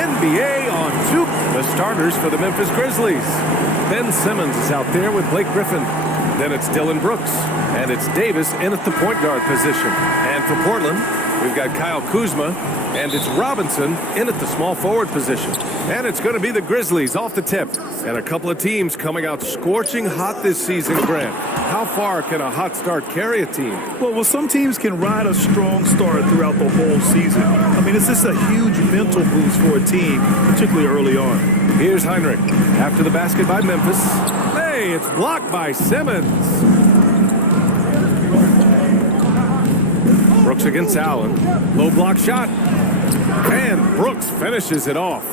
NBA on 2. The starters for the Memphis Grizzlies. Ben Simmons is out there with Blake Griffin. Then it's Dillon Brooks. And it's Davis in at the point guard position. And for Portland, we've got Kyle Kuzma. And it's Robinson in at the small forward position. And it's going to be the Grizzlies off the tip. And a couple of teams coming out scorching hot this season, Grant. How far can a hot start carry a team? Well, some teams can ride a strong start throughout the whole season. I mean, it's just a huge mental boost for a team, particularly early on. Here's Heinrich. After the basket by Memphis. Hey, it's blocked by Simmons. Brooks against Allen. Low block shot. And Brooks finishes it off.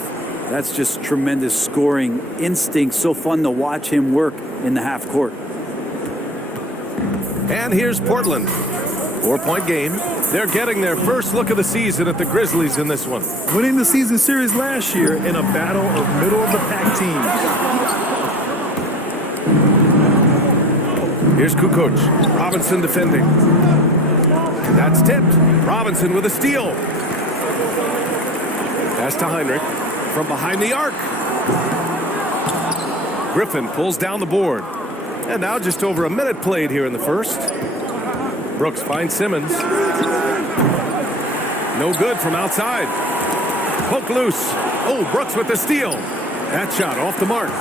That's just tremendous scoring instinct. So fun to watch him work in the half court. And here's Portland. 4-point game. They're getting their first look of the season at the Grizzlies in this one. Winning the season series last year in a battle of middle-of-the-pack teams. Here's Kukoc. Robinson defending. That's tipped. Robinson with a steal. Pass to Heinrich from behind the arc. Griffin pulls down the board. And now just over a minute played here in the first. Brooks finds Simmons. No good from outside. Poke loose. Oh, Brooks with the steal. That shot off the mark.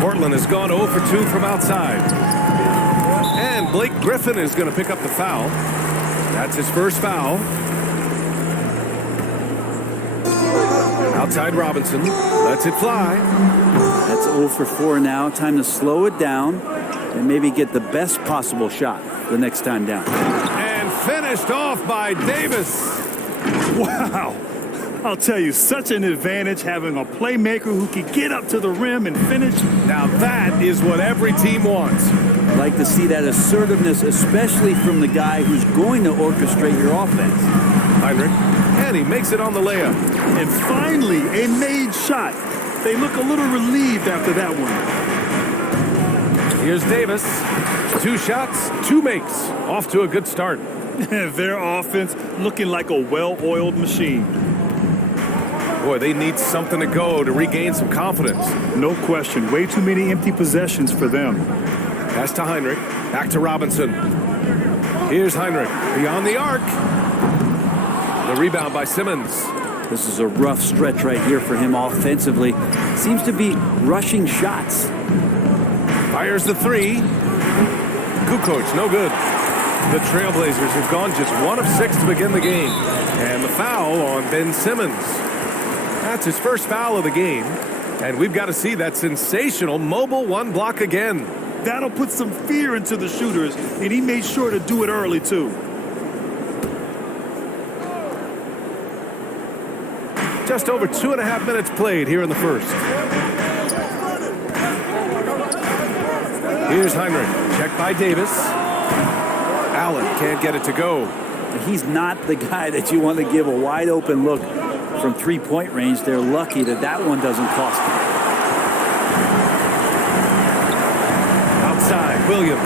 Portland has gone 0 for 2 from outside. And Blake Griffin is going to pick up the foul. That's his first foul. Outside Robinson. Lets it fly. That's 0 for 4 now. Time to slow it down and maybe get the best possible shot the next time down. And finished off by Davis. Wow. I'll tell you, such an advantage having a playmaker who can get up to the rim and finish. Now that is what every team wants. I'd like to see that assertiveness, especially from the guy who's going to orchestrate your offense. Heinrich, and he makes it on the layup. And finally, a made shot. They look a little relieved after that one. Here's Davis. 2 shots, 2 makes. Off to a good start. Their offense looking like a well-oiled machine. Boy, they need something to go to regain some confidence. No question. Way too many empty possessions for them. Pass to Heinrich. Back to Robinson. Here's Heinrich. Beyond the arc. The rebound by Simmons. This is a rough stretch right here for him offensively. Seems to be rushing shots. Fires the 3. Kukoc, no good. The Trailblazers have gone just 1 of 6 to begin the game. And the foul on Ben Simmons. That's his first foul of the game. And we've got to see that sensational mobile 1 block again. That'll put some fear into the shooters, and he made sure to do it early, too. Just over 2.5 minutes played here in the first. Here's Heinrich. Checked by Davis. Allen can't get it to go. He's not the guy that you want to give a wide open look from 3-point range. They're lucky that that one doesn't cost them. Outside, Williams.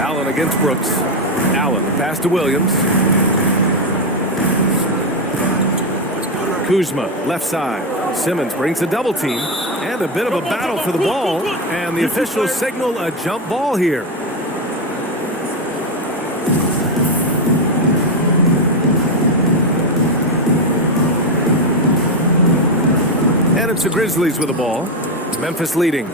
Allen against Brooks. Allen, pass to Williams. Kuzma, left side. Simmons brings a double team. And a bit of a battle for the ball. And the officials signal a jump ball here. And it's the Grizzlies with the ball. Memphis leading.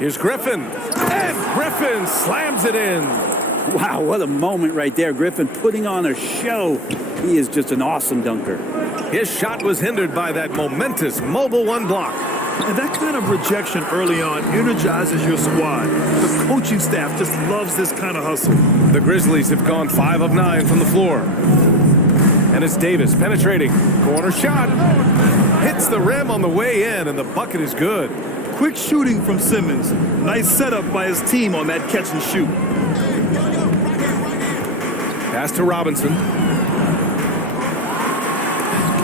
Here's Griffin. And Griffin slams it in. Wow, what a moment right there. Griffin putting on a show. He is just an awesome dunker. His shot was hindered by that momentous mobile 1 block. And that kind of rejection early on energizes your squad. The coaching staff just loves this kind of hustle. The Grizzlies have gone 5 of 9 from the floor. And it's Davis penetrating. Corner shot. Hits the rim on the way in, and the bucket is good. Quick shooting from Simmons. Nice setup by his team on that catch and shoot. Pass to Robinson.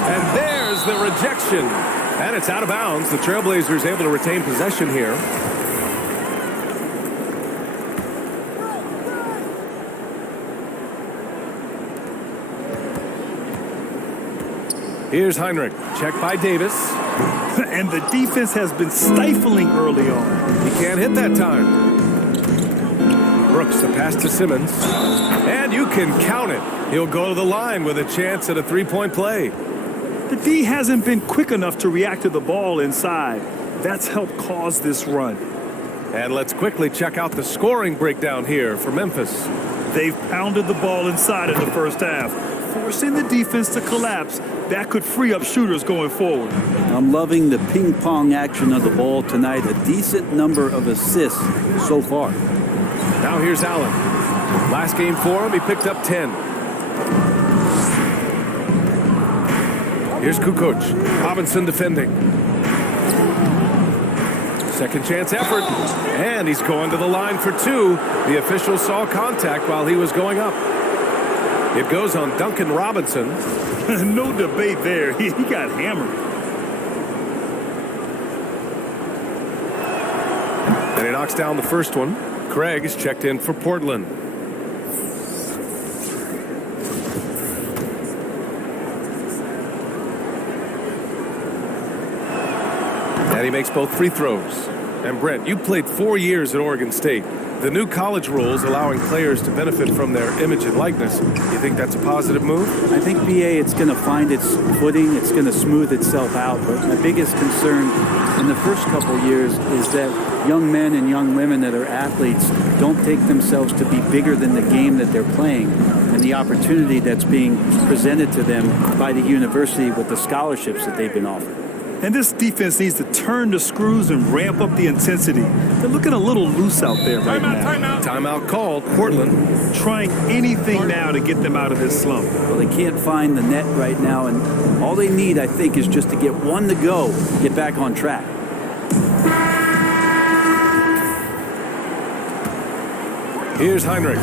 And there's the rejection. And it's out of bounds. The Trailblazers able to retain possession here. Here's Heinrich. Check by Davis. And the defense has been stifling early on. He can't hit that time. Brooks, the pass to Simmons. And you can count it. He'll go to the line with a chance at a three-point play. The D hasn't been quick enough to react to the ball inside. That's helped cause this run. And let's quickly check out the scoring breakdown here for Memphis. They've pounded the ball inside in the first half, forcing the defense to collapse. That could free up shooters going forward. I'm loving the ping-pong action of the ball tonight. A decent number of assists so far. Now here's Allen. Last game for him, he picked up 10. Here's Kukoc. Robinson defending. Second chance effort. And he's going to the line for two. The official saw contact while he was going up. It goes on Duncan Robinson. No debate there. He got hammered. And he knocks down the first one. Craig is checked in for Portland. And he makes both free throws. And Brent, you played 4 years at Oregon State. The new college rules allowing players to benefit from their image and likeness. You think that's a positive move? I think, BA, it's going to find its footing. It's going to smooth itself out. But my biggest concern in the first couple of years is that young men and young women that are athletes don't take themselves to be bigger than the game that they're playing and the opportunity that's being presented to them by the university with the scholarships that they've been offered. And this defense needs to turn the screws and ramp up the intensity. They're looking a little loose out there right now. Timeout called. Portland trying anything now to get them out of this slump. Well, they can't find the net right now, and all they need, I think, is just to get one to go, get back on track. Here's Heinrich.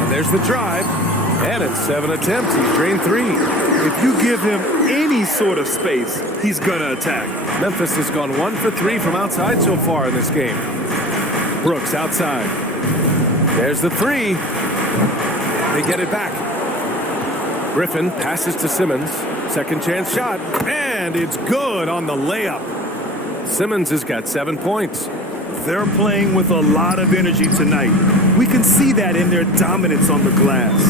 And there's the drive. And in 7 attempts, he's drained 3. If you give him any sort of space, he's going to attack. Memphis has gone 1 for 3 from outside so far in this game. Brooks outside. There's the 3. They get it back. Griffin passes to Simmons. Second chance shot. And it's good on the layup. Simmons has got 7 points. They're playing with a lot of energy tonight. We can see that in their dominance on the glass.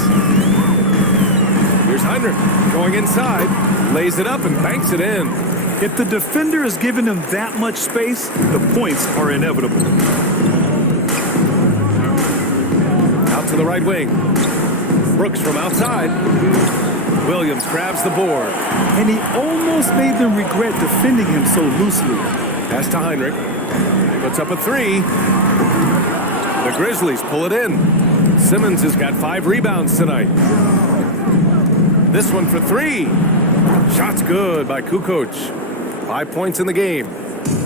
Here's Heinrich going inside, lays it up and banks it in. If the defender is giving them that much space, the points are inevitable. Out to the right wing. Brooks from outside. Williams grabs the board. And he almost made them regret defending him so loosely. Pass to Heinrich. Puts up a 3. The Grizzlies pull it in. Simmons has got 5 rebounds tonight. This one for 3. Shot's good by Kukoc. 5 points in the game.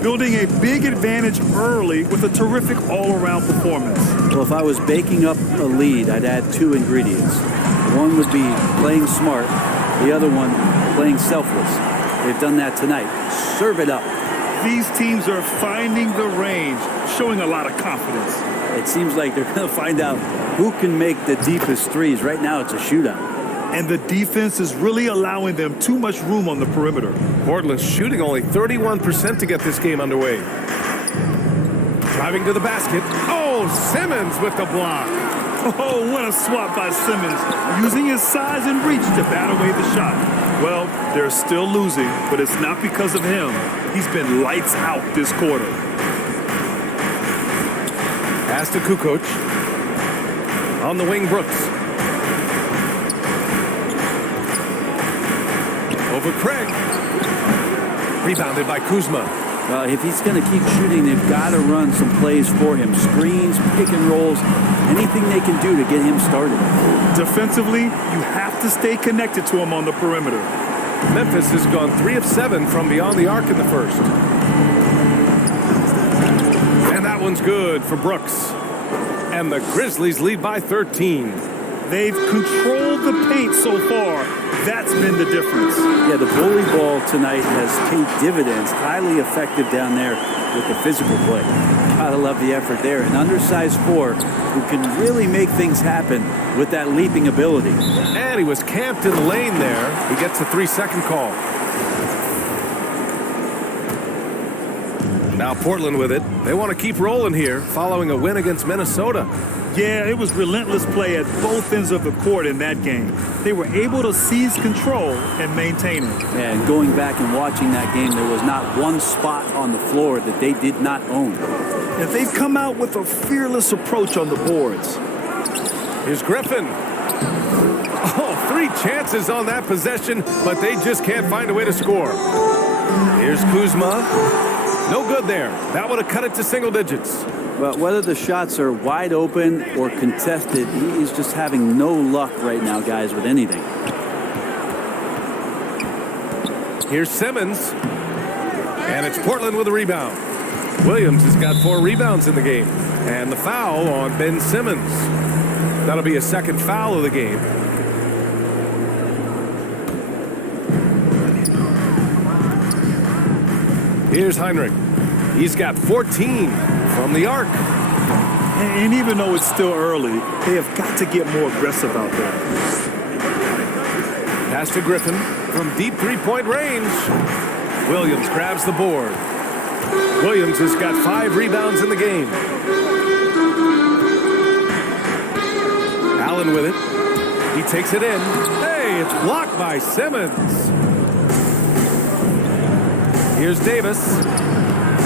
Building a big advantage early with a terrific all-around performance. Well, if I was baking up a lead, I'd add 2 ingredients. One would be playing smart. The other one, playing selfless. They've done that tonight. Serve it up. These teams are finding the range, showing a lot of confidence. It seems like they're going to find out who can make the deepest threes. Right now, it's a shootout. And the defense is really allowing them too much room on the perimeter. Portland's shooting only 31% to get this game underway. Driving to the basket. Oh, Simmons with the block. Oh, what a swat by Simmons, using his size and reach to bat away the shot. Well, they're still losing, but it's not because of him. He's been lights out this quarter. Pass to Kukoc. On the wing, Brooks. Over Craig. Rebounded by Kuzma. If he's going to keep shooting, they've got to run some plays for him. Screens, pick and rolls, anything they can do to get him started. Defensively, you have to stay connected to him on the perimeter. Memphis has gone 3 of 7 from beyond the arc in the first. And that one's good for Brooks. And the Grizzlies lead by 13. They've controlled the paint so far. That's been the difference. Yeah, the bully ball tonight has paid dividends. Highly effective down there with the physical play. God, Gotta love the effort there. An undersized 4 who can really make things happen with that leaping ability. And he was camped in the lane there. He gets a 3-second call. Now Portland with it. They want to keep rolling here following a win against Minnesota. Yeah, it was relentless play at both ends of the court in that game. They were able to seize control and maintain it. And going back and watching that game, there was not one spot on the floor that they did not own. And they've come out with a fearless approach on the boards. Here's Griffin. Oh, 3 chances on that possession, but they just can't find a way to score. Here's Kuzma. No good there. That would have cut it to single digits. But whether the shots are wide open or contested, he's just having no luck right now, guys, with anything. Here's Simmons. And it's Portland with a rebound. Williams has got 4 rebounds in the game. And the foul on Ben Simmons. That'll be a second foul of the game. Here's Heinrich. He's got 14 from the arc. And even though it's still early, they have got to get more aggressive out there. Pass to Griffin from deep 3-point range. Williams grabs the board. Williams has got 5 rebounds in the game. Allen with it. He takes it in. Hey, it's blocked by Simmons. Here's Davis.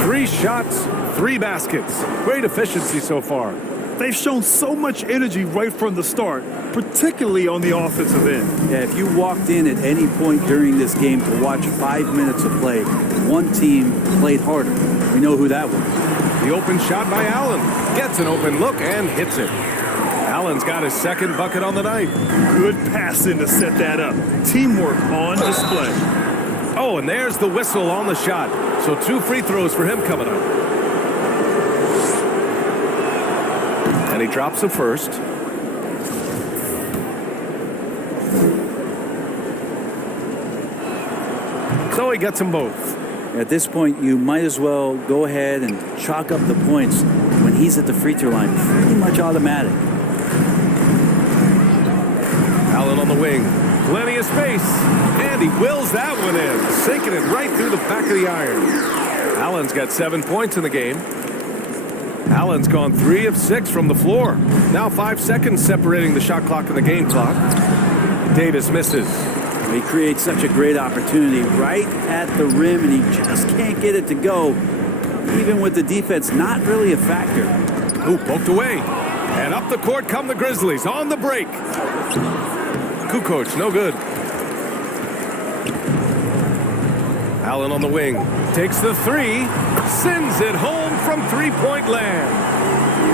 3 shots, 3 baskets. Great efficiency so far. They've shown so much energy right from the start, particularly on the offensive end. Yeah, if you walked in at any point during this game to watch 5 minutes of play, one team played harder. We know who that was. The open shot by Allen. Gets an open look and hits it. Allen's got his 2nd bucket on the night. Good passing to set that up. Teamwork on display. Oh, and there's the whistle on the shot. So 2 free throws for him coming up. And he drops the first. So he gets them both. At this point, you might as well go ahead and chalk up the points when he's at the free throw line. Pretty much automatic. Allen on the wing. Plenty of space. And he wills that one in. Sinking it right through the back of the iron. Allen's got 7 points in the game. Allen's gone 3 of 6 from the floor. Now 5 seconds separating the shot clock and the game clock. Davis misses. He creates such a great opportunity right at the rim, and he just can't get it to go. Even with the defense not really a factor. Ooh, poked away. And up the court come the Grizzlies on the break. Kukoc, no good. Allen on the wing. Takes the 3. Sends it home from 3-point land.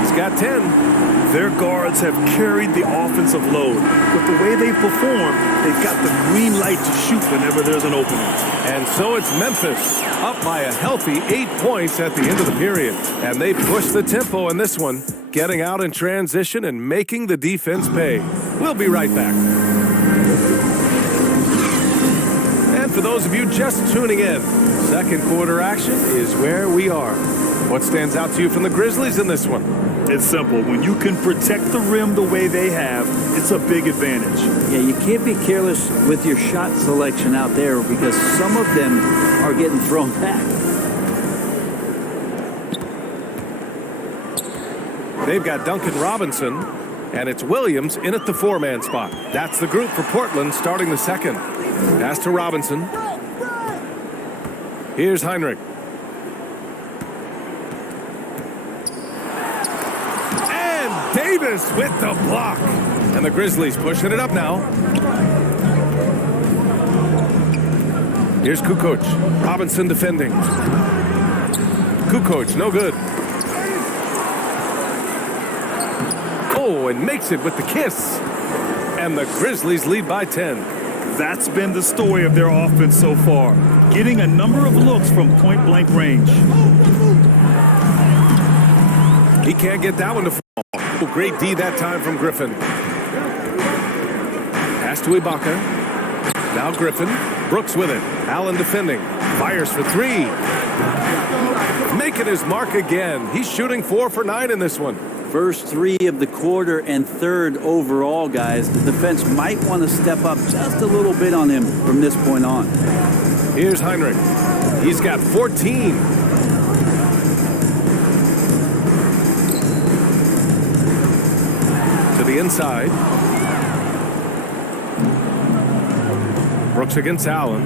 He's got 10. Their guards have carried the offensive load. But the way they perform, they've got the green light to shoot whenever there's an opening. And so it's Memphis up by a healthy 8 points at the end of the period. And they push the tempo in this one, getting out in transition and making the defense pay. We'll be right back. And for those of you just tuning in, second quarter action is where we are. What stands out to you from the Grizzlies in this one? It's simple. When you can protect the rim the way they have, it's a big advantage. Yeah, you can't be careless with your shot selection out there because some of them are getting thrown back. They've got Duncan Robinson, and it's Williams in at the 4-man spot. That's the group for Portland starting the second. Pass to Robinson. Here's Heinrich. And Davis with the block. And the Grizzlies pushing it up now. Here's Kukoc. Robinson defending. Kukoc, no good. Oh, and makes it with the kiss. And the Grizzlies lead by 10. That's been the story of their offense so far, getting a number of looks from point-blank range. He can't get that one to fall. Oh, great D that time from Griffin. Pass to Ibaka. Now Griffin. Brooks with it. Allen defending. Fires for 3. Making his mark again. He's shooting 4 for 9 in this one. First 3 of the quarter and third overall, guys. The defense might want to step up just a little bit on him from this point on. Here's Heinrich. He's got 14. To the inside. Brooks against Allen.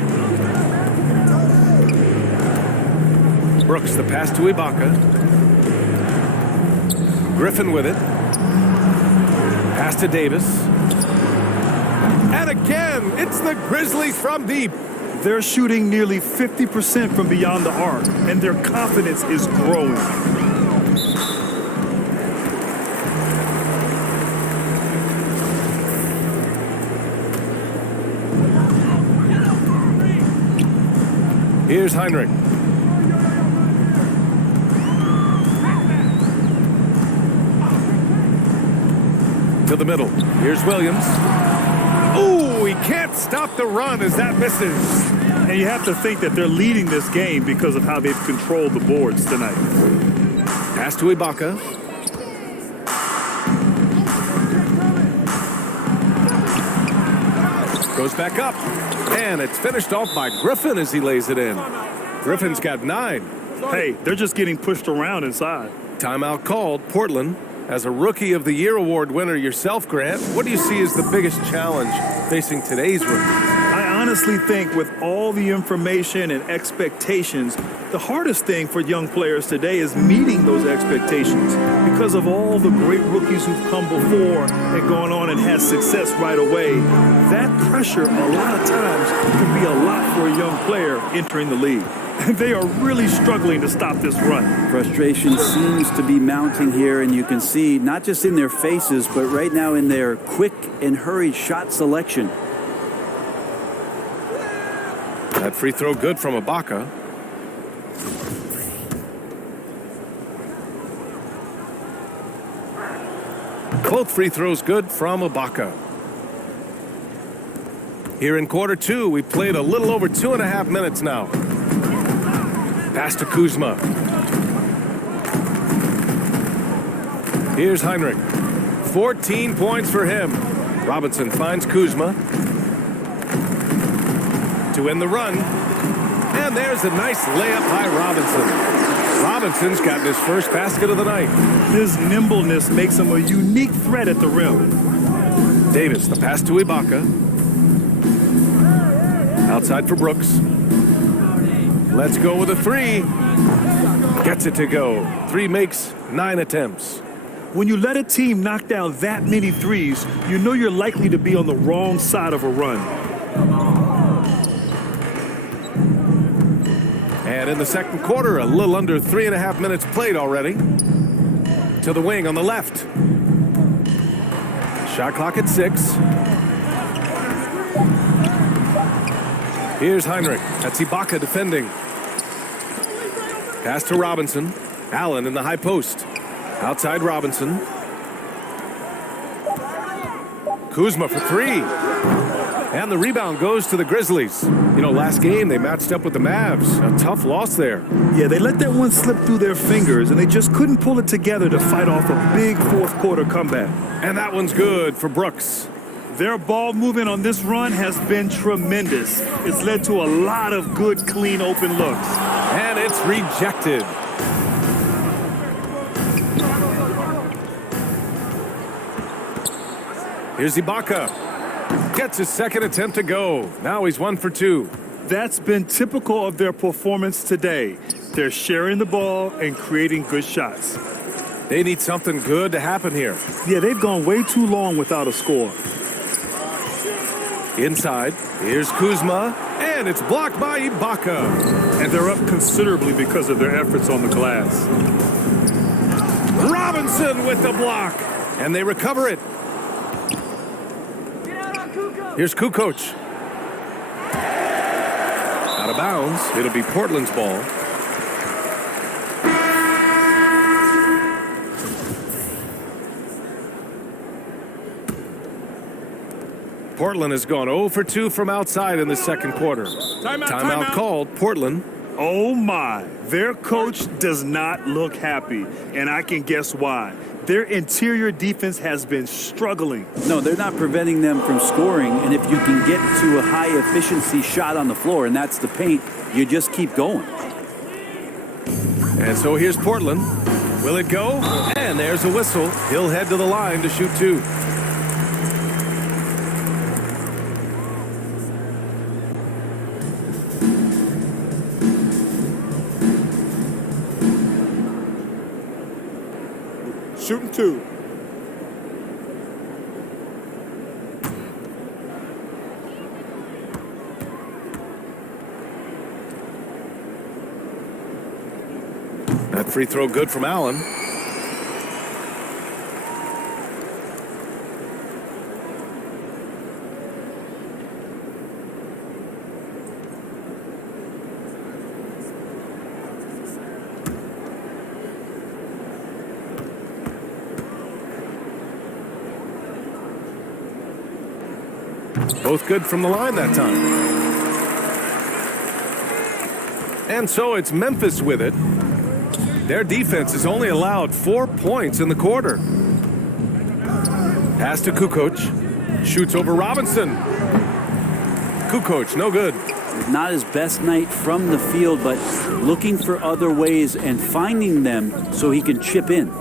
Brooks, the pass to Ibaka. Griffin with it. Pass to Davis. And again, it's the Grizzlies from deep. They're shooting nearly 50% from beyond the arc, and their confidence is growing. Here's Heinrich. To the middle. Here's Williams. Ooh, he can't stop the run as that misses. And you have to think that they're leading this game because of how they've controlled the boards tonight. Pass to Ibaka. Goes back up. And it's finished off by Griffin as he lays it in. Griffin's got 9. Hey, they're just getting pushed around inside. Timeout called. Portland. As a Rookie of the Year award winner yourself, Grant, what do you see as the biggest challenge facing today's rookies? I honestly think with all the information and expectations, the hardest thing for young players today is meeting those expectations because of all the great rookies who've come before and gone on and had success right away. That pressure, a lot of times, can be a lot for a young player entering the league. They are really struggling to stop this run. Frustration seems to be mounting here, and you can see not just in their faces, but right now in their quick and hurried shot selection. That free throw good from Ibaka. Both free throws good from Ibaka. Here in quarter 2, we played a little over 2.5 minutes now. Pass to Kuzma. Here's Heinrich. 14 points for him. Robinson finds Kuzma. To end the run. And there's a nice layup by Robinson. Robinson's gotten his first basket of the night. His nimbleness makes him a unique threat at the rim. Davis, the pass to Ibaka. Outside for Brooks. Let's go with a 3. Gets it to go. 3 makes 9 attempts. When you let a team knock down that many threes, you know you're likely to be on the wrong side of a run. And in the second quarter, a little under 3.5 minutes played already. To the wing on the left. Shot clock at 6. Here's Heinrich. That's Ibaka defending. Pass to Robinson. Allen in the high post. Outside Robinson. Kuzma for 3. And the rebound goes to the Grizzlies. You know, last game they matched up with the Mavs. A tough loss there. Yeah, they let that one slip through their fingers, and they just couldn't pull it together to fight off a big fourth quarter comeback. And that one's good for Brooks. Their ball movement on this run has been tremendous. It's led to a lot of good, clean, open looks. And it's rejected. Here's Ibaka. Gets his second attempt to go. Now he's 1 for 2. That's been typical of their performance today. They're sharing the ball and creating good shots. They need something good to happen here. Yeah, they've gone way too long without a score. Inside, here's Kuzma, and it's blocked by Ibaka. And they're up considerably because of their efforts on the glass. Robinson with the block, and they recover it. Here's Kukoc. Out of bounds, it'll be Portland's ball. Portland has gone 0 for 2 from outside in the second quarter. Timeout called. Portland Oh my, their coach does not look happy, and I can guess why. Their interior defense has been struggling. No, they're not preventing them from scoring, and if you can get to a high efficiency shot on the floor, and that's the paint, you just keep going. And so here's Portland. Will it go? And there's a whistle. He'll head to the line to shoot 2. Shooting 2. That free throw good from Allen. Both good from the line that time. And so it's Memphis with it. Their defense has only allowed 4 points in the quarter. Pass to Kukoc. Shoots over Robinson. Kukoc, no good. Not his best night from the field, but looking for other ways and finding them so he can chip in.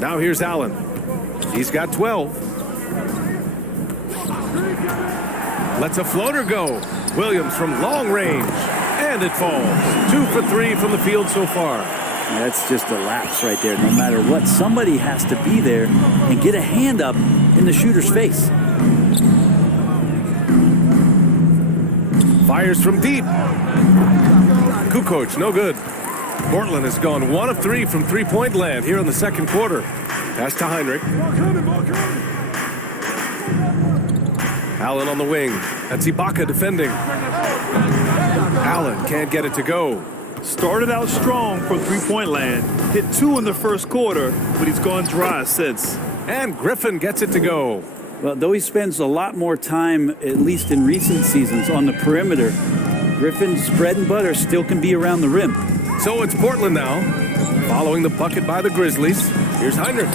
Now here's Allen. He's got 12. Lets a floater go. Williams from long range. And it falls. 2 for 3 from the field so far. That's just a lapse right there. No matter what, somebody has to be there and get a hand up in the shooter's face. Fires from deep. Kukoc, no good. Portland has gone 1 of 3 from three-point land here in the second quarter. Pass to Heinrich. Allen on the wing. That's Ibaka defending. Allen can't get it to go. Started out strong from three-point land. Hit 2 in the first quarter, but he's gone dry since. And Griffin gets it to go. Well, though he spends a lot more time, at least in recent seasons, on the perimeter, Griffin's bread and butter still can be around the rim. So it's Portland now, following the bucket by the Grizzlies. Here's Heinrich.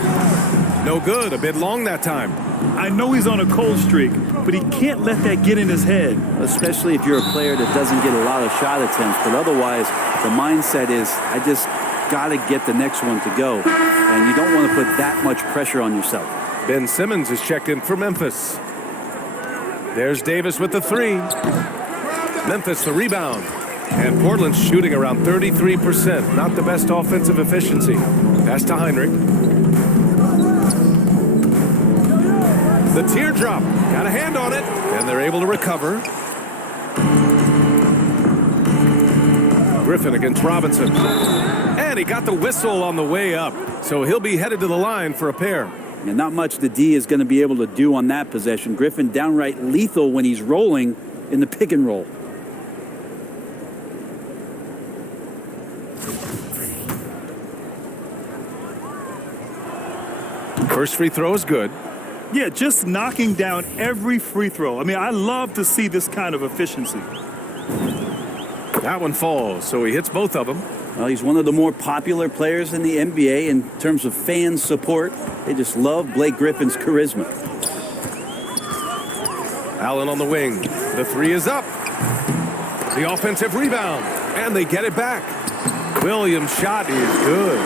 No good, a bit long that time. I know he's on a cold streak, but he can't let that get in his head. Especially if you're a player that doesn't get a lot of shot attempts, but otherwise the mindset is, I just got to get the next one to go. And you don't want to put that much pressure on yourself. Ben Simmons is checked in for Memphis. There's Davis with the 3. Memphis the rebound. And Portland's shooting around 33%. Not the best offensive efficiency. Pass to Heinrich. The teardrop. Got a hand on it. And they're able to recover. Griffin against Robinson. And he got the whistle on the way up. So he'll be headed to the line for a pair. And not much the D is going to be able to do on that possession. Griffin downright lethal when he's rolling in the pick and roll. First free throw is good. Yeah, just knocking down every free throw. I mean, I love to see this kind of efficiency. That one falls, so he hits both of them. Well, he's one of the more popular players in the NBA in terms of fan support. They just love Blake Griffin's charisma. Allen on the wing. The 3 is up. The offensive rebound. And they get it back. Williams' shot is good.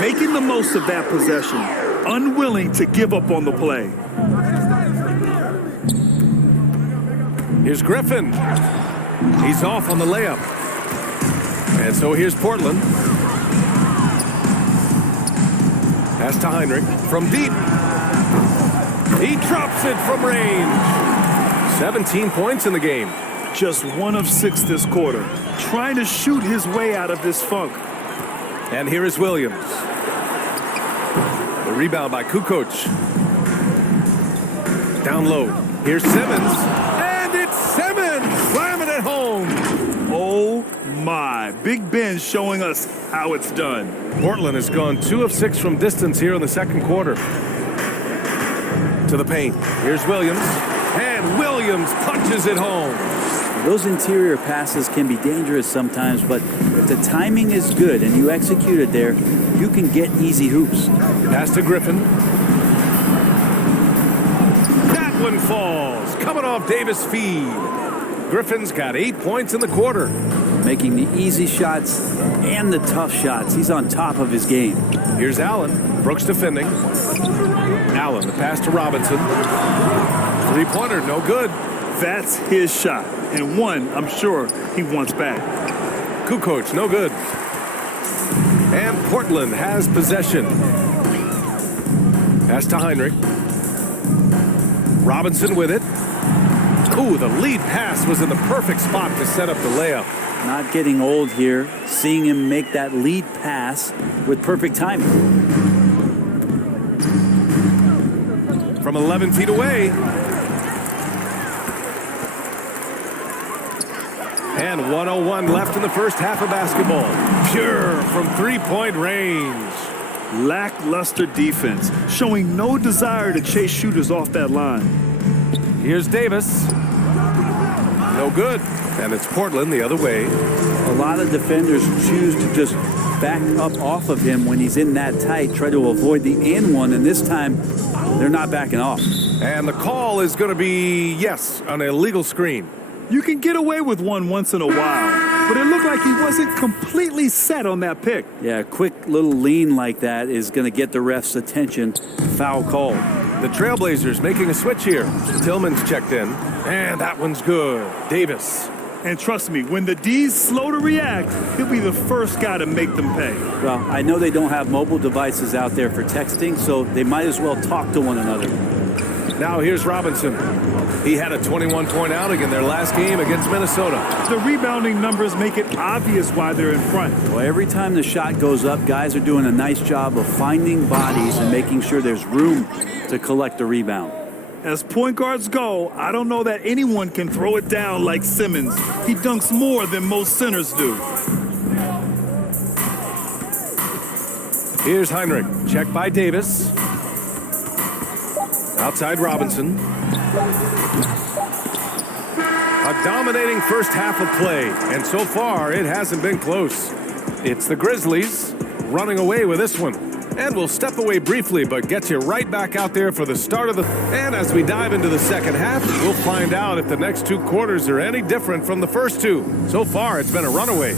Making the most of that possession. Unwilling to give up on the play. Here's Griffin. He's off on the layup. And so here's Portland. Pass to Heinrich from deep. He drops it from range. 17 points in the game. Just 1 of 6 this quarter. Trying to shoot his way out of this funk. And here is Williams. The rebound by Kukoc. Down low. Here's Simmons. And it's Simmons! Slamming it home. Oh my. Big Ben showing us how it's done. Portland has gone 2 of 6 from distance here in the second quarter. To the paint. Here's Williams. And Williams punches it home. Those interior passes can be dangerous sometimes, but if the timing is good and you execute it there, you can get easy hoops. Pass to Griffin. That one falls. Coming off Davis' feed. Griffin's got 8 points in the quarter. Making the easy shots and the tough shots. He's on top of his game. Here's Allen. Brooks defending. Allen, the pass to Robinson. Three-pointer, no good. That's his shot, and one I'm sure he wants back. Kukoc, no good. And Portland has possession. Pass to Heinrich. Robinson with it. Ooh, the lead pass was in the perfect spot to set up the layup. Not getting old here, seeing him make that lead pass with perfect timing. From 11 feet away. And 1:01 left in the first half of basketball. Pure from three-point range. Lackluster defense, showing no desire to chase shooters off that line. Here's Davis. No good. And it's Portland the other way. A lot of defenders choose to just back up off of him when he's in that tight, try to avoid the and one, and this time they're not backing off. And the call is going to be, yes, an illegal screen. You can get away with one once in a while, but it looked like he wasn't completely set on that pick. Yeah, a quick little lean like that is going to get the ref's attention. Foul call. The Trailblazers making a switch here. Tillman's checked in, and that one's good. Davis. And trust me, when the D's slow to react, he'll be the first guy to make them pay. Well, I know they don't have mobile devices out there for texting, so they might as well talk to one another. Now here's Robinson. He had a 21-point outing in their last game against Minnesota. The rebounding numbers make it obvious why they're in front. Well, every time the shot goes up, guys are doing a nice job of finding bodies and making sure there's room to collect the rebound. As point guards go, I don't know that anyone can throw it down like Simmons. He dunks more than most centers do. Here's Heinrich. Check by Davis. Outside Robinson. A dominating first half of play, and so far it hasn't been close. It's the Grizzlies running away with this one. And we'll step away briefly, but get you right back out there for the start of the... And as we dive into the second half, we'll find out if the next two quarters are any different from the first two. So far, it's been a runaway.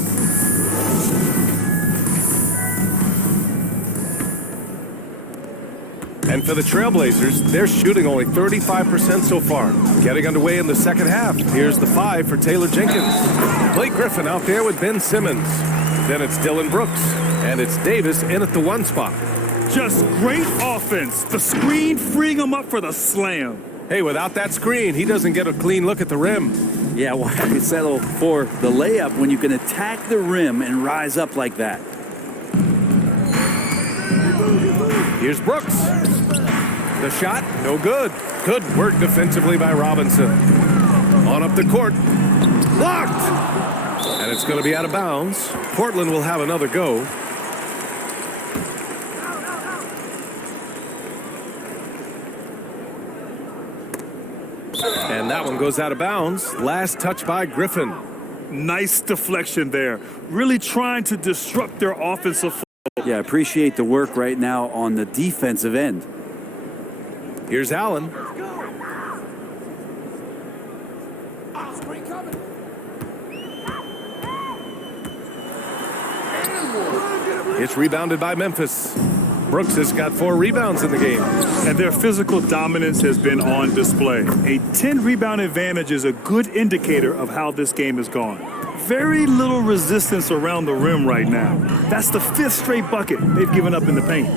And for the Trailblazers, they're shooting only 35% so far. Getting underway in the second half. Here's the 5 for Taylor Jenkins. Blake Griffin out there with Ben Simmons. Then it's Dillon Brooks. And it's Davis in at the 1 spot. Just great offense. The screen freeing him up for the slam. Hey, without that screen, he doesn't get a clean look at the rim. Yeah, why well, settle for the layup when you can attack the rim and rise up like that? Here's Brooks. The shot, no good. Good work defensively by Robinson. On up the court. Blocked! And it's going to be out of bounds. Portland will have another go. And that one goes out of bounds. Last touch by Griffin. Nice deflection there. Really trying to disrupt their offensive flow. Yeah, appreciate the work right now on the defensive end. Here's Allen. It's rebounded by Memphis. Brooks has got 4 rebounds in the game. And their physical dominance has been on display. A 10-rebound advantage is a good indicator of how this game has gone. Very little resistance around the rim right now. That's the 5th straight bucket they've given up in the paint.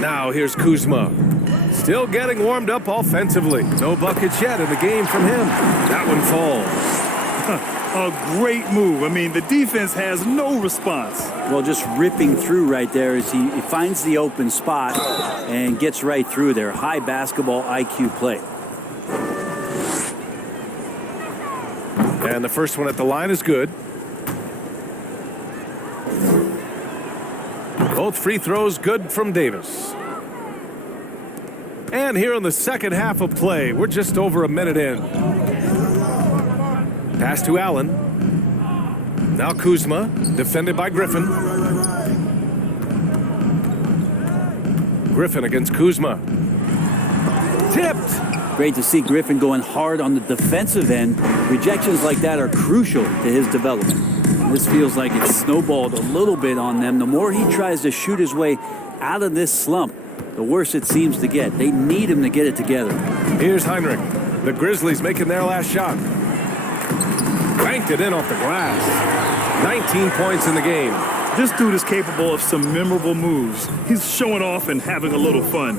Now here's Kuzma. Still getting warmed up offensively. No buckets yet in the game from him. That one falls. A great move. I mean, the defense has no response. Well, just ripping through right there as he finds the open spot and gets right through there. High basketball IQ play. And the first one at the line is good. Both free throws good from Davis. And here in the second half of play, we're just over a minute in. Pass to Allen. Now Kuzma, defended by Griffin. Griffin against Kuzma. Tipped. Great to see Griffin going hard on the defensive end. Rejections like that are crucial to his development. This feels like it's snowballed a little bit on them. The more he tries to shoot his way out of this slump, the worse it seems to get. They need him to get it together. Here's Heinrich. The Grizzlies making their last shot. Banked it in off the glass. 19 points in the game. This dude is capable of some memorable moves. He's showing off and having a little fun.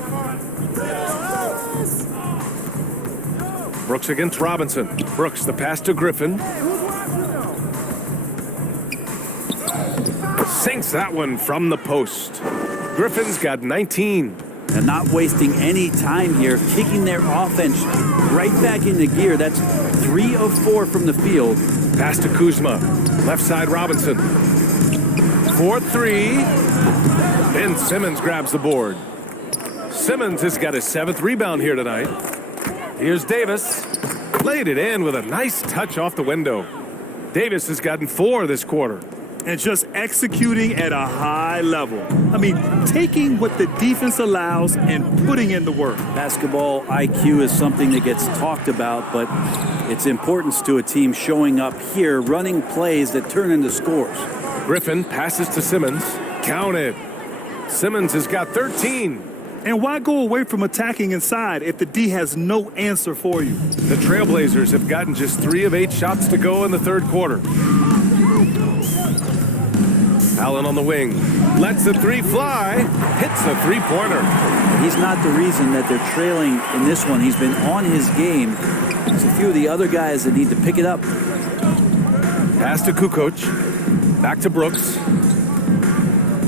Brooks against Robinson. Brooks, the pass to Griffin. Sinks that one from the post. Griffin's got 19. And not wasting any time here, kicking their offense right back into gear. That's 3 of 4 from the field. Pass to Kuzma. Left side Robinson. 4-3. Ben Simmons grabs the board. Simmons has got his 7th rebound here tonight. Here's Davis. Laid it in with a nice touch off the window. Davis has gotten 4 this quarter. And just executing at a high level. I mean, taking what the defense allows and putting in the work. Basketball IQ is something that gets talked about, but its importance to a team showing up here, running plays that turn into scores. Griffin passes to Simmons. Counted. Simmons has got 13. And why go away from attacking inside if the D has no answer for you? The Trailblazers have gotten just 3 of 8 shots to go in the third quarter. Allen on the wing. Lets the 3 fly. Hits the 3-pointer. He's not the reason that they're trailing in this one. He's been on his game. There's a few of the other guys that need to pick it up. Pass to Kukoc. Back to Brooks.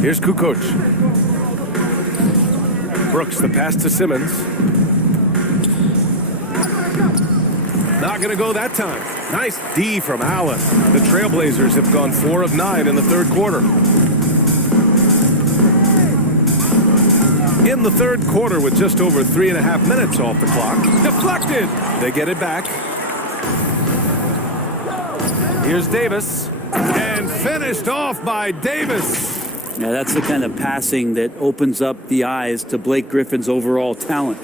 Here's Kukoc. Brooks, the pass to Simmons. Not going to go that time. Nice D from Allen. The Trailblazers have gone 4 of 9 in the third quarter. In the third quarter with just over 3.5 minutes off the clock. Deflected. They get it back. Here's Davis. And finished off by Davis. Yeah, that's the kind of passing that opens up the eyes to Blake Griffin's overall talent.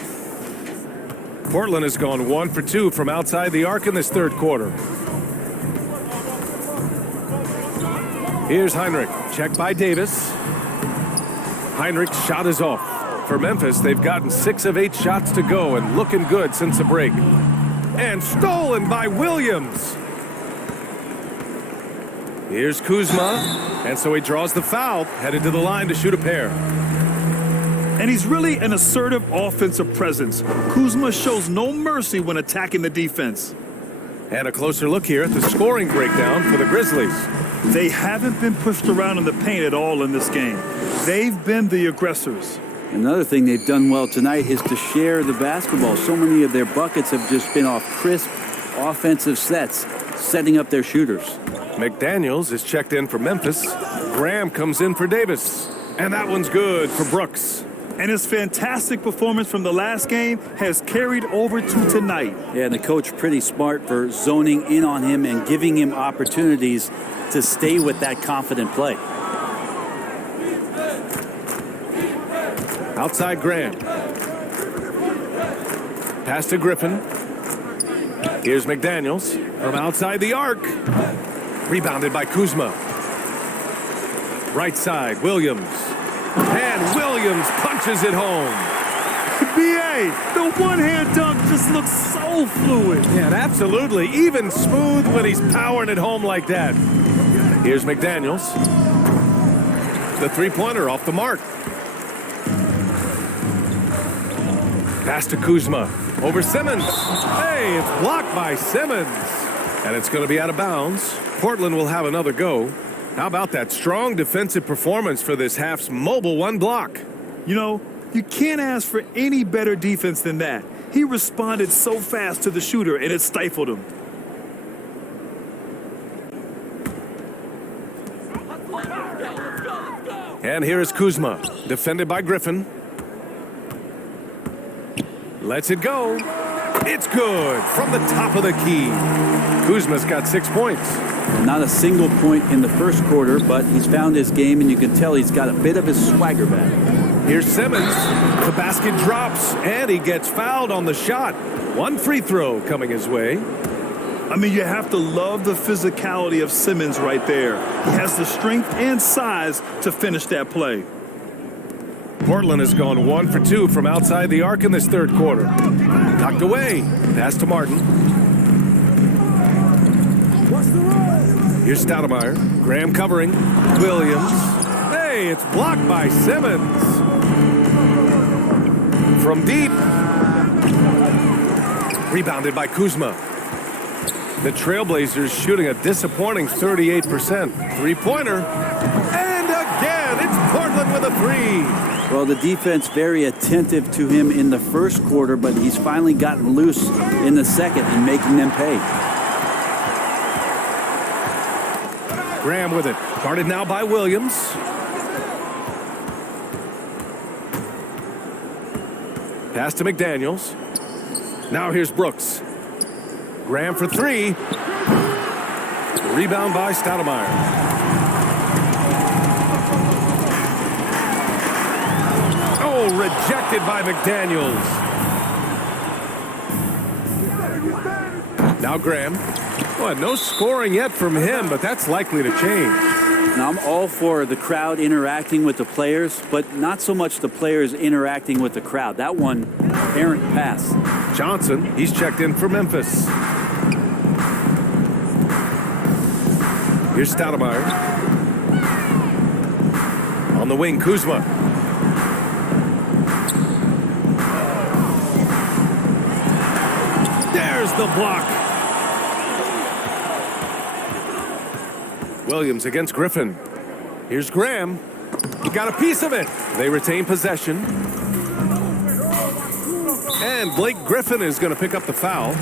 Portland has gone 1 for 2 from outside the arc in this third quarter. Here's Heinrich. Checked by Davis. Heinrich's shot is off. For Memphis, they've gotten 6 of 8 shots to go and looking good since the break. And stolen by Williams. Here's Kuzma. And so he draws the foul, headed to the line to shoot a pair. And he's really an assertive offensive presence. Kuzma shows no mercy when attacking the defense. And a closer look here at the scoring breakdown for the Grizzlies. They haven't been pushed around in the paint at all in this game. They've been the aggressors. Another thing they've done well tonight is to share the basketball. So many of their buckets have just been off crisp offensive sets, setting up their shooters. McDaniels is checked in for Memphis. Graham comes in for Davis. And that one's good for Brooks. And his fantastic performance from the last game has carried over to tonight. Yeah, and the coach pretty smart for zoning in on him and giving him opportunities to stay with that confident play. Outside Graham. Pass to Griffin. Here's McDaniels from outside the arc. Rebounded by Kuzma. Right side, Williams. And Williams punches it home. B.A., the one-hand dunk just looks so fluid. Yeah, and absolutely. Even smooth when he's powering it home like that. Here's McDaniels. The 3-pointer off the mark. Pass to Kuzma. Over Simmons. Hey, it's blocked by Simmons. And it's going to be out of bounds. Portland will have another go. How about that strong defensive performance for this half's mobile 1 block? You know, you can't ask for any better defense than that. He responded so fast to the shooter, and it stifled him. And here is Kuzma, defended by Griffin. Lets it go. It's good from the top of the key. Kuzma's got 6 points. Not a single point in the first quarter, but he's found his game, and you can tell he's got a bit of his swagger back. Here's Simmons. The basket drops, and he gets fouled on the shot. One free throw coming his way. I mean, you have to love the physicality of Simmons right there. He has the strength and size to finish that play. Portland has gone 1 for 2 from outside the arc in this third quarter. Knocked away. Pass to Martin. Here's Stoudemire. Graham covering. Williams. Hey, it's blocked by Simmons. From deep. Rebounded by Kuzma. The Trailblazers shooting a disappointing 38%. Three-pointer. And again, it's Portland with a three. Well, the defense very attentive to him in the first quarter, but he's finally gotten loose in the second and making them pay. Graham with it. Guarded now by Williams. Pass to McDaniels. Now here's Brooks. Graham for three. Rebound by Stoudemire. Oh, rejected by McDaniels. Now Graham. Well, no scoring yet from him, but that's likely to change. Now, I'm all for the crowd interacting with the players, but not so much the players interacting with the crowd. That one, errant pass. Johnson, he's checked in for Memphis. Here's Stoudemire. On the wing, Kuzma. There's the block. Williams against Griffin. Here's Graham. He got a piece of it. They retain possession. And Blake Griffin is going to pick up the foul.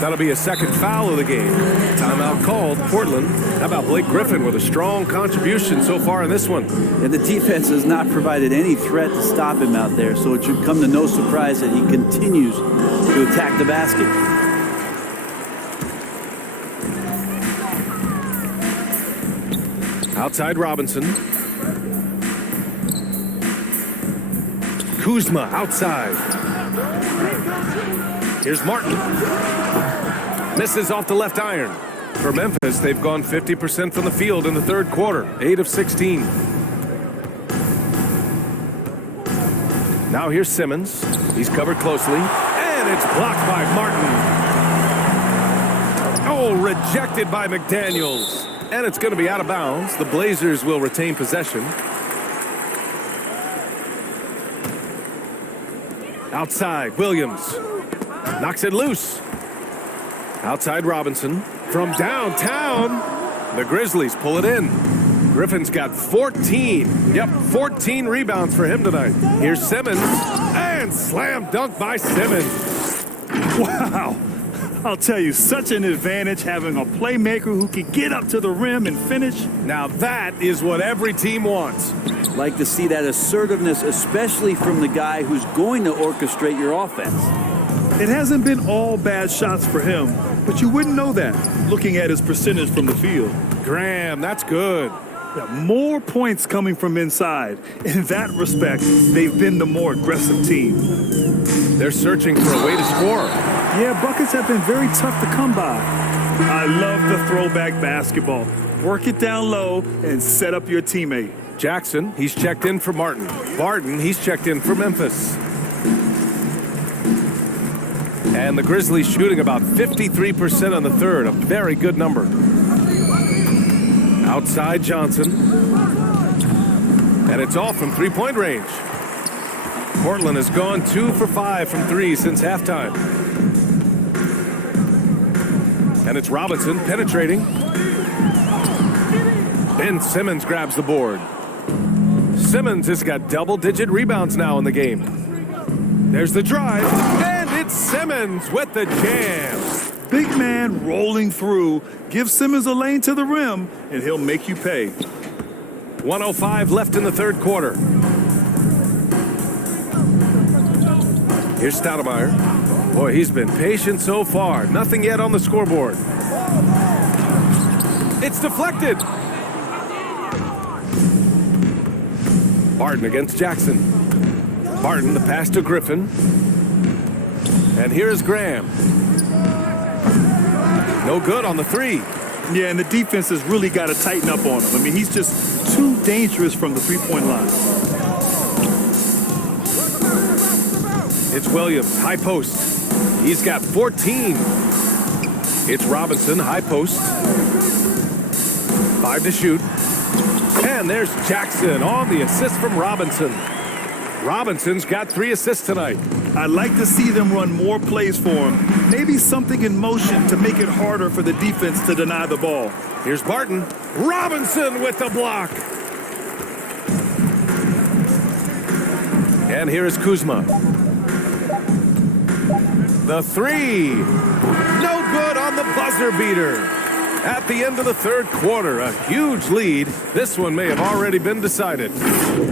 That'll be a second foul of the game. Timeout called. Portland. How about Blake Griffin with a strong contribution so far in this one? And the defense has not provided any threat to stop him out there, so it should come to no surprise that he continues to attack the basket. Outside Robinson. Kuzma outside. Here's Martin. Misses off the left iron. For Memphis, they've gone 50% from the field in the third quarter. 8 of 16. Now here's Simmons. He's covered closely. And it's blocked by Martin. Oh, rejected by McDaniels. And it's going to be out of bounds. The Blazers will retain possession. Outside, Williams. Knocks it loose. Outside Robinson. From downtown, the Grizzlies pull it in. Griffin's got 14. Yep, 14 rebounds for him tonight. Here's Simmons. And slam dunk by Simmons. Wow. I'll tell you, such an advantage having a playmaker who can get up to the rim and finish. Now that is what every team wants. Like to see that assertiveness, especially from the guy who's going to orchestrate your offense. It hasn't been all bad shots for him, but you wouldn't know that looking at his percentage from the field. Graham, that's good. Yeah, more points coming from inside. In that respect, they've been the more aggressive team. They're searching for a way to score. Yeah, buckets have been very tough to come by. I love the throwback basketball. Work it down low and set up your teammate. Jackson, he's checked in for Martin. Barton, he's checked in for Memphis. And the Grizzlies shooting about 53% on the third, a very good number. Outside Johnson. And it's all from three-point range. Portland has gone 2 for 5 from three since halftime. And it's Robinson penetrating. Ben Simmons grabs the board. Simmons has got double-digit rebounds now in the game. There's the drive, and it's Simmons with the jam. Big man rolling through. Give Simmons a lane to the rim, and he'll make you pay. 1:05 left in the third quarter. Here's Stoudemire. Boy, he's been patient so far. Nothing yet on the scoreboard. It's deflected. Barton against Jackson. Barton, the pass to Griffin. And here's Graham. No good on the three. Yeah, and the defense has really got to tighten up on him. I mean, he's just too dangerous from the three-point line. It's Williams, high post. He's got 14. It's Robinson, high post. 5 to shoot. And there's Jackson on the assist from Robinson. Robinson's got 3 assists tonight. I'd like to see them run more plays for him. Maybe something in motion to make it harder for the defense to deny the ball. Here's Barton. Robinson with the block. And here is Kuzma. The three. No good on the buzzer beater. At the end of the third quarter, a huge lead. This one may have already been decided.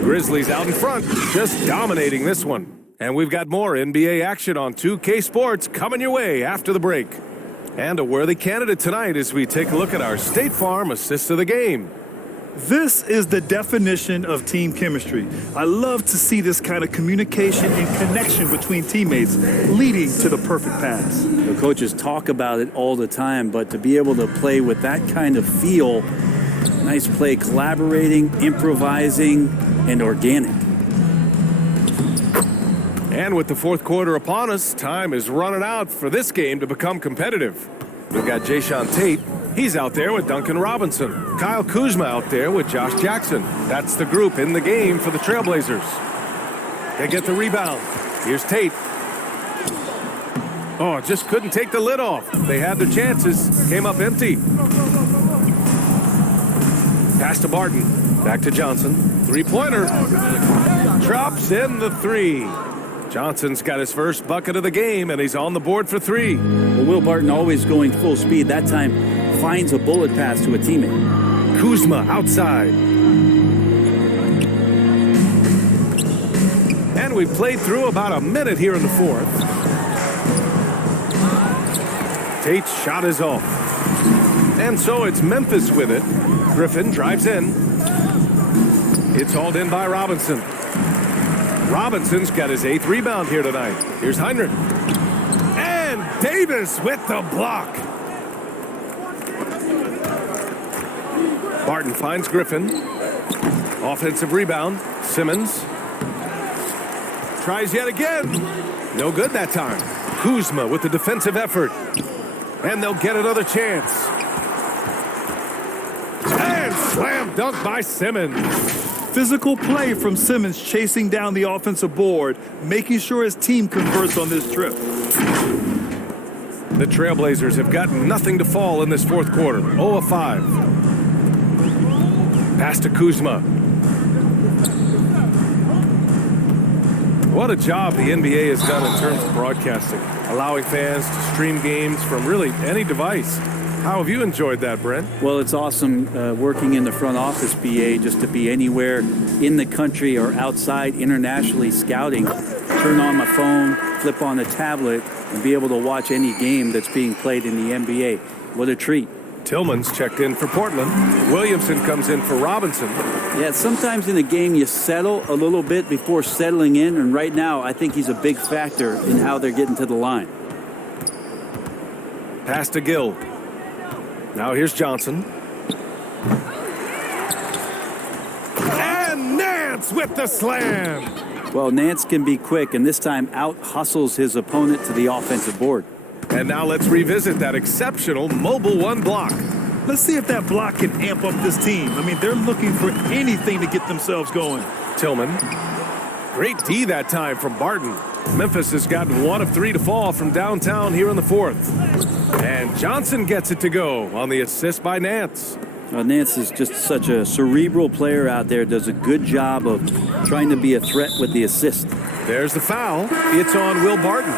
Grizzlies out in front, just dominating this one. And we've got more NBA action on 2K Sports coming your way after the break. And a worthy candidate tonight as we take a look at our State Farm assist of the game. This is the definition of team chemistry. I love to see this kind of communication and connection between teammates leading to the perfect pass. The coaches talk about it all the time, but to be able to play with that kind of feel, nice play, collaborating, improvising, and organic. And with the fourth quarter upon us, time is running out for this game to become competitive. We've got Jayshawn Tate. He's out there with Duncan Robinson. Kyle Kuzma out there with Josh Jackson. That's the group in the game for the Trailblazers. They get the rebound. Here's Tate. Oh, just couldn't take the lid off. They had their chances. Came up empty. Pass to Barton. Back to Johnson. Three-pointer. Drops in the three. Johnson's got his first bucket of the game, and he's on the board for 3. Well, Will Barton always going full speed. That time finds a bullet pass to a teammate. Kuzma outside. And we've played through about a minute here in the fourth. Tate's shot is off. And so it's Memphis with it. Griffin drives in. It's hauled in by Robinson. Robinson's got his 8th rebound here tonight. Here's Heinrich. And Davis with the block. Barton finds Griffin. Offensive rebound. Simmons. Tries yet again. No good that time. Kuzma with the defensive effort. And they'll get another chance. And slam dunk by Simmons. Physical play from Simmons chasing down the offensive board, making sure his team converts on this trip. The Trailblazers have got nothing to fall in this fourth quarter. 0 of 5. Pass to Kuzma. What a job the NBA has done in terms of broadcasting, allowing fans to stream games from really any device. How have you enjoyed that, Brent? Well, it's awesome working in the front office, BA, just to be anywhere in the country or outside internationally scouting. Turn on my phone, flip on a tablet, and be able to watch any game that's being played in the NBA. What a treat. Tillman's checked in for Portland. Williamson comes in for Robinson. Yeah, sometimes in a game you settle a little bit before settling in, and right now I think he's a big factor in how they're getting to the line. Pass to Gill. Now here's Johnson. And Nance with the slam. Well, Nance can be quick, and this time out-hustles his opponent to the offensive board. And now let's revisit that exceptional mobile one block. Let's see if that block can amp up this team. I mean, they're looking for anything to get themselves going. Tillman. Great D that time from Barton. Memphis has gotten 1 of 3 to fall from downtown here in the fourth. And Johnson gets it to go on the assist by Nance. Nance is just such a cerebral player out there, does a good job of trying to be a threat with the assist. There's the foul. It's on Will Barton.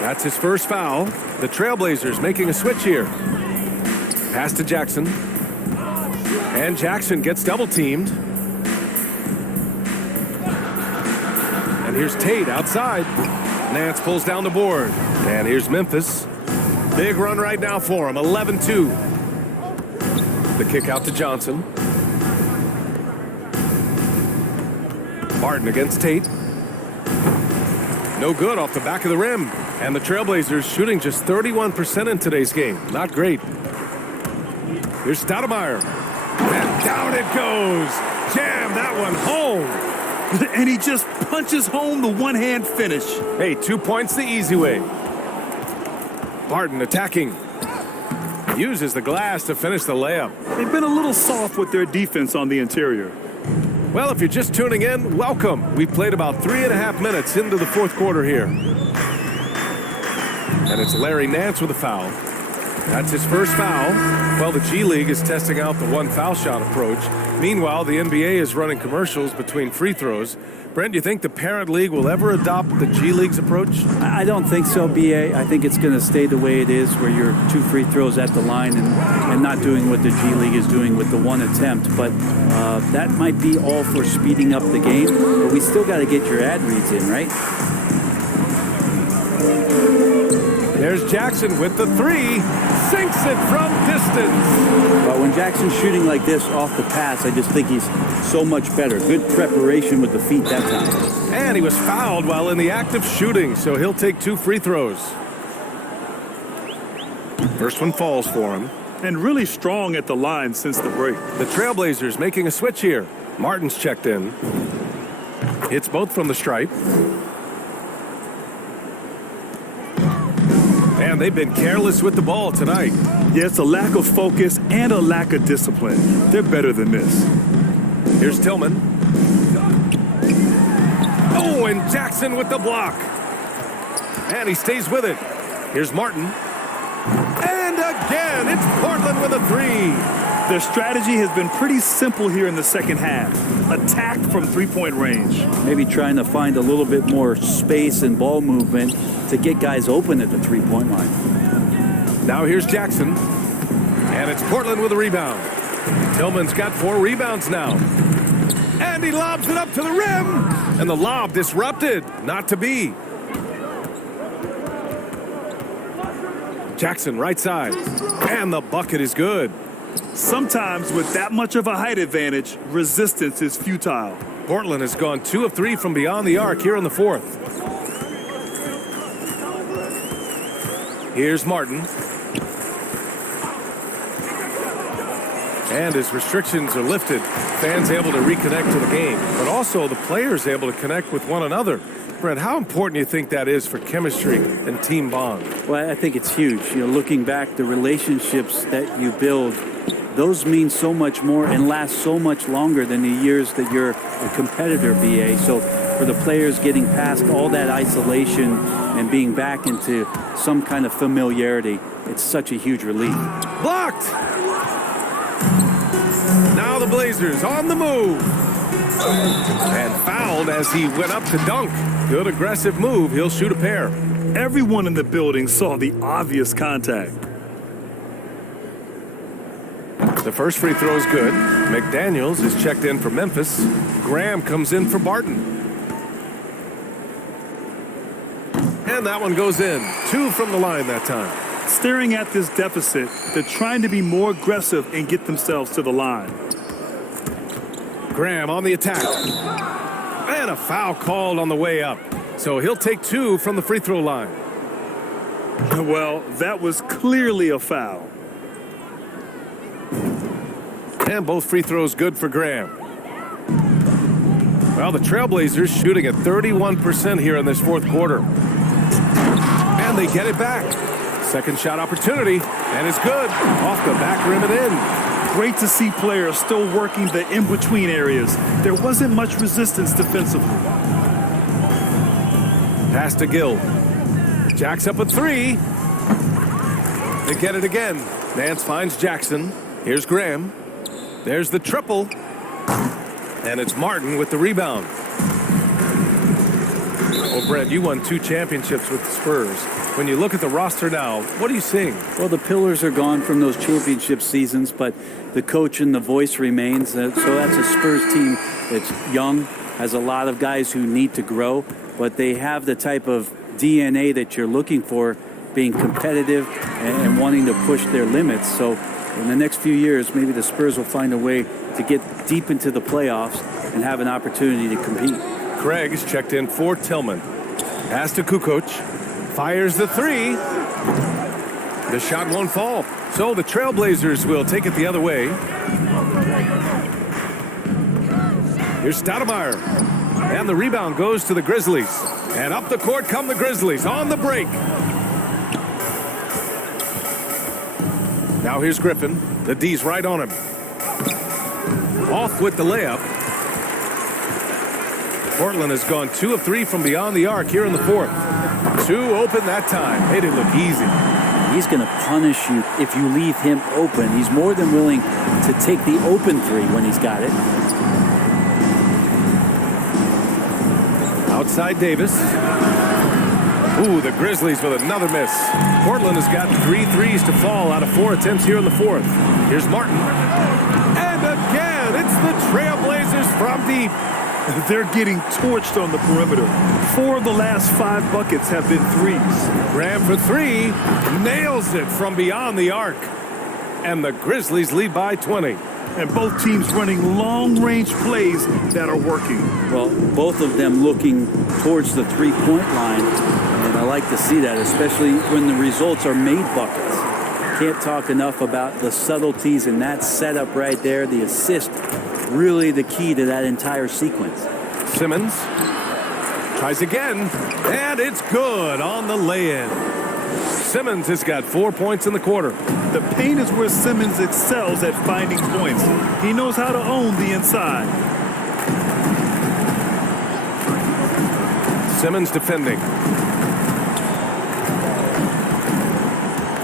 That's his first foul. The Trailblazers making a switch here. Pass to Jackson. And Jackson gets double-teamed. And here's Tate outside. Nance pulls down the board. And here's Memphis. Big run right now for him, 11-2. The kick out to Johnson. Martin against Tate. No good off the back of the rim. And the Trailblazers shooting just 31% in today's game. Not great. Here's Stoudemire. And down it goes. Jam that one home. And he just punches home the one-hand finish. Hey, 2 points the easy way. Barton attacking. Uses the glass to finish the layup. They've been a little soft with their defense on the interior. Well, if you're just tuning in, welcome. We've played about 3.5 minutes into the fourth quarter here. And it's Larry Nance with a foul. That's his first foul. Well, the G League is testing out the one foul shot approach. Meanwhile, the NBA is running commercials between free throws. Brent, do you think the parent league will ever adopt the G League's approach? I don't think so, B.A. I think it's going to stay the way it is, where you're 2 free throws at the line and not doing what the G League is doing with the one attempt. But that might be all for speeding up the game. But we still got to get your ad reads in, right? There's Jackson with the three. Sinks it from distance. But when Jackson's shooting like this off the pass, I just think he's so much better. Good preparation with the feet that time. And he was fouled while in the act of shooting, so he'll take 2 free throws. First one falls for him. And really strong at the line since the break. The Trailblazers making a switch here. Martin's checked in. Hits both from the stripe. And they've been careless with the ball tonight. Yeah, it's a lack of focus and a lack of discipline. They're better than this. Here's Tillman. Oh, and Jackson with the block. And he stays with it. Here's Martin. And again, it's Portland with a 3. Their strategy has been pretty simple here in the second half. Attack from three-point range. Maybe trying to find a little bit more space and ball movement to get guys open at the three-point line. Now here's Jackson. And it's Portland with a rebound. Tillman's got 4 rebounds now. And he lobs it up to the rim. And the lob disrupted. Not to be. Jackson right side. And the bucket is good. Sometimes with that much of a height advantage, resistance is futile. Portland has gone 2 of 3 from beyond the arc here in the fourth. Here's Martin. And his restrictions are lifted. Fans able to reconnect to the game, but also the players able to connect with one another. Brent, how important do you think that is for chemistry and team bond? Well, I think it's huge. You know, looking back, the relationships that you build, those mean so much more and last so much longer than the years that you're a competitor, BA. So for the players getting past all that isolation and being back into some kind of familiarity, it's such a huge relief. Blocked! Now the Blazers on the move. And fouled as he went up to dunk. Good aggressive move. He'll shoot a pair. Everyone in the building saw the obvious contact. The first free throw is good. McDaniels is checked in for Memphis. Graham comes in for Barton. And that one goes in. 2 from the line that time. Staring at this deficit, they're trying to be more aggressive and get themselves to the line. Graham on the attack. And a foul called on the way up. So he'll take 2 from the free throw line. Well, that was clearly a foul. And both free throws good for Graham. Well, the Trailblazers shooting at 31% here in this fourth quarter. And they get it back. Second shot opportunity, and it's good. Off the back rim and in. Great to see players still working the in-between areas. There wasn't much resistance defensively. Pass to Gill. Jack's up a 3. They get it again. Nance finds Jackson. Here's Graham. There's the triple. And it's Martin with the rebound. Well, Brent, you won 2 championships with the Spurs. When you look at the roster now, what are you seeing? Well, the pillars are gone from those championship seasons, but the coach and the voice remains. So that's a Spurs team that's young, has a lot of guys who need to grow, but they have the type of DNA that you're looking for, being competitive and wanting to push their limits. So In the next few years, maybe the Spurs will find a way to get deep into the playoffs and have an opportunity to compete. Craig is checked in for Tillman. Pass to Kukoc. Fires the three. The shot won't fall. So the Trailblazers will take it the other way. Here's Stoudemire. And the rebound goes to the Grizzlies. And up the court come the Grizzlies on the break. Now here's Griffin. The D's right on him. Off with the layup. Portland has gone 2 of 3 from beyond the arc here in the fourth. 2 open that time. Made it look easy. He's going to punish you if you leave him open. He's more than willing to take the open 3 when he's got it. Outside Davis. Ooh, the Grizzlies with another miss. Portland has got 3 threes to fall out of 4 attempts here in the fourth. Here's Martin. And again, it's the Trailblazers from deep. They're getting torched on the perimeter. 4 of the last 5 buckets have been threes. Graham for 3. Nails it from beyond the arc. And the Grizzlies lead by 20. And both teams running long-range plays that are working. Well, both of them looking towards the three-point line. And I like to see that, especially when the results are made buckets. Can't talk enough about the subtleties in that setup right there. The assist, really the key to that entire sequence. Simmons tries again, and it's good on the lay-in. Simmons has got 4 points in the quarter. The paint is where Simmons excels at finding points. He knows how to own the inside. Simmons defending.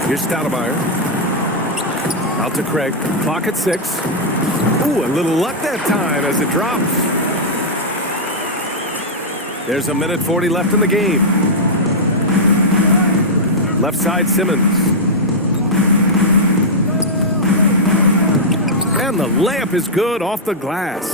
Here's Stoudemire. Out to Craig. Clock at 6. Ooh, a little luck that time as it drops. There's a minute 40 left in the game. Left side, Simmons. And the layup is good off the glass.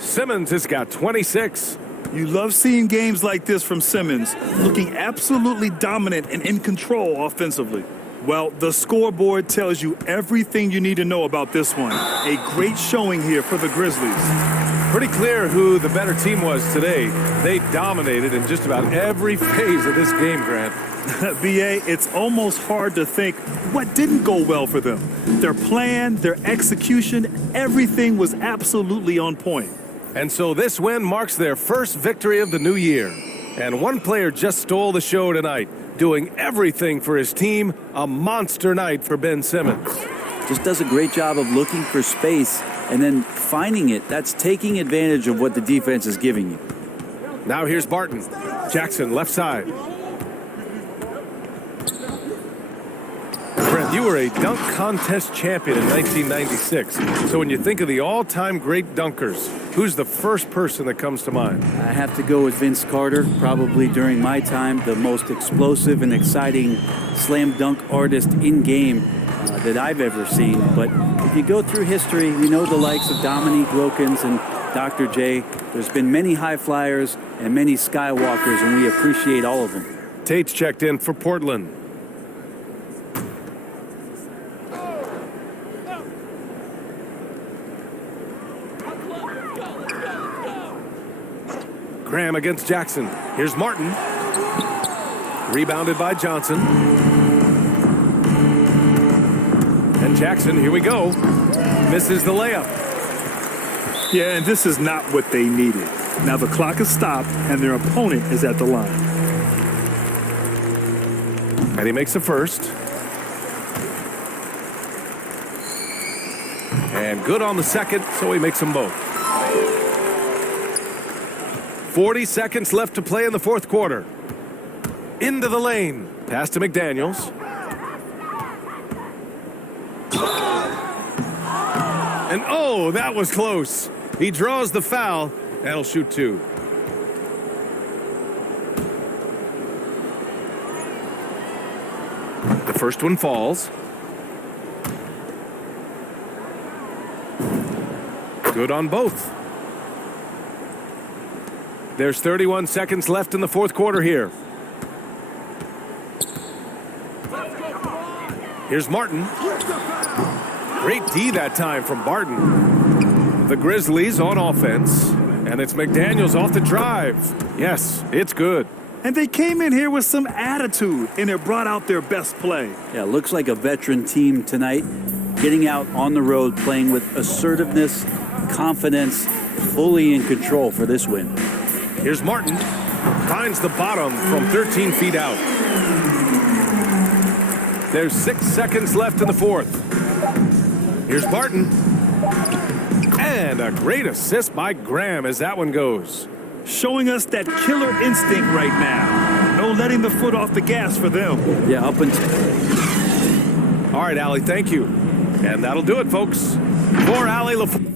Simmons has got 26. You love seeing games like this from Simmons, looking absolutely dominant and in control offensively. Well, the scoreboard tells you everything you need to know about this one. A great showing here for the Grizzlies. Pretty clear who the better team was today. They dominated in just about every phase of this game, Grant. B.A., it's almost hard to think what didn't go well for them. Their plan, their execution, everything was absolutely on point. And so this win marks their first victory of the new year. And one player just stole the show tonight, doing everything for his team. A monster night for Ben Simmons. Just does a great job of looking for space and then finding it. That's taking advantage of what the defense is giving you. Now here's Barton. Jackson, left side. Brent, you were a dunk contest champion in 1996. So when you think of the all-time great dunkers, who's the first person that comes to mind? I have to go with Vince Carter, probably during my time, the most explosive and exciting slam dunk artist in game that I've ever seen. But if you go through history, we know the likes of Dominique Wilkins and Dr. J. There's been many high flyers and many skywalkers, and we appreciate all of them. Tate's checked in for Portland. Graham against Jackson. Here's Martin. Rebounded by Johnson. And Jackson, here we go. Misses the layup. Yeah, and this is not what they needed. Now the clock is stopped, and their opponent is at the line. And he makes the first. And good on the second, so he makes them both. 40 seconds left to play in the fourth quarter. Into the lane. Pass to McDaniels. And oh, that was close. He draws the foul, and he'll shoot 2. The first one falls. Good on both. There's 31 seconds left in the fourth quarter here. Here's Martin. Great D that time from Barton. The Grizzlies on offense. And it's McDaniels off the drive. Yes, it's good. And they came in here with some attitude, and it brought out their best play. Yeah, looks like a veteran team tonight, getting out on the road, playing with assertiveness, confidence, fully in control for this win. Here's Martin. Finds the bottom from 13 feet out. There's 6 seconds left in the fourth. Here's Barton. And a great assist by Graham as that one goes. Showing us that killer instinct right now. No letting the foot off the gas for them. Yeah, up until... All right, Allie, thank you. And that'll do it, folks. For Allie LaFleur.